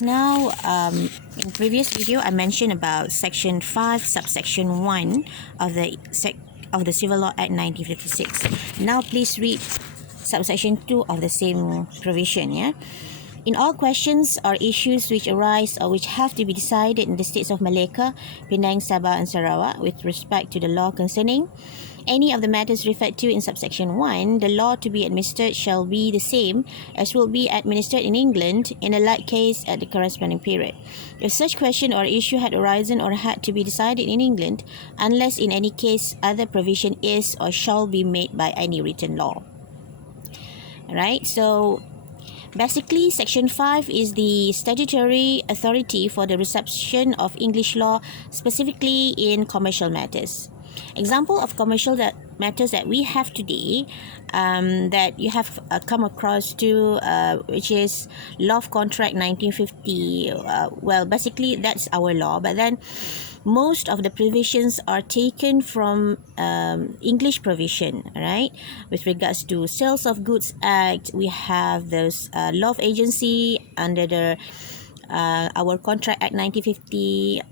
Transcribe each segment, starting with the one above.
Now, in previous video, I mentioned about Section 5, Subsection 1 of the Civil Law Act 1956. Now, please read Subsection 2 of the same provision. Yeah. In all questions or issues which arise or which have to be decided in the states of Malacca, Penang, Sabah, and Sarawak with respect to the law concerning any of the matters referred to in subsection 1, the law to be administered shall be the same as will be administered in England in a like case at the corresponding period. If such question or issue had arisen or had to be decided in England, unless in any case other provision is or shall be made by any written law. Alright, so basically, Section 5 is the statutory authority for the reception of English law, specifically in commercial matters. Example of commercial matters that we have today that you have come across to, which is Law of Contract 1950. Well, basically, that's our law, but then most of the provisions are taken from English provision, right? With regards to Sales of Goods Act, we have those Law of Agency under the our Contract Act 1950,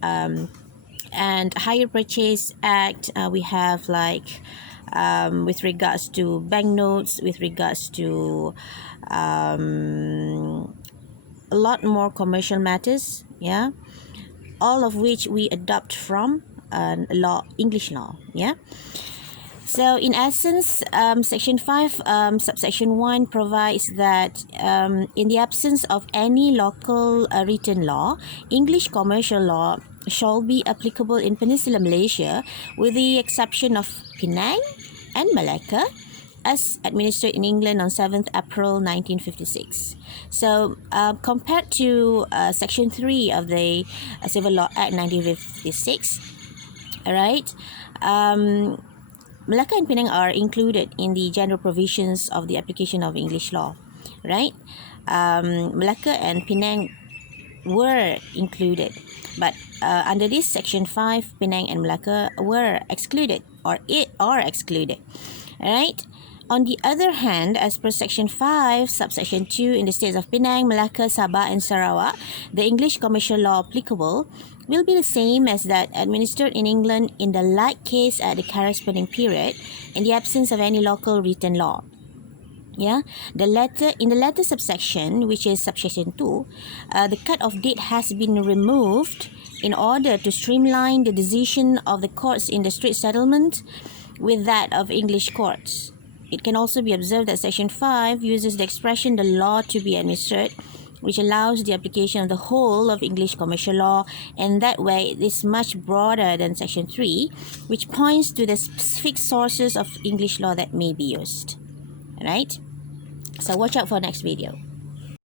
and Hire Purchase Act. We have like with regards to banknotes, with regards to a lot more commercial matters, yeah, all of which we adopt from English law, yeah. So in essence, Section 5, Subsection 1 provides that in the absence of any local written law, English commercial law shall be applicable in Peninsular Malaysia with the exception of Penang and Malacca as administered in England on 7th April 1956. So compared to Section 3 of the Civil Law Act 1956, alright, Malacca and Penang are included in the general provisions of the application of English law, right? Malacca and Penang were included, but under this Section 5, Penang and Malacca were excluded or are excluded, right? On the other hand, as per Section 5, Subsection 2 in the states of Penang, Malacca, Sabah and Sarawak, the English commercial law applicable will be the same as that administered in England in the like case at the corresponding period in the absence of any local written law. Yeah, in the latter subsection, which is subsection 2, the cut-off date has been removed in order to streamline the decision of the courts in the Strait Settlement with that of English courts. It can also be observed that Section 5 uses the expression the law to be administered, which allows the application of the whole of English commercial law, and that way it is much broader than Section 3, which points to the specific sources of English law that may be used. Right? So watch out for next video.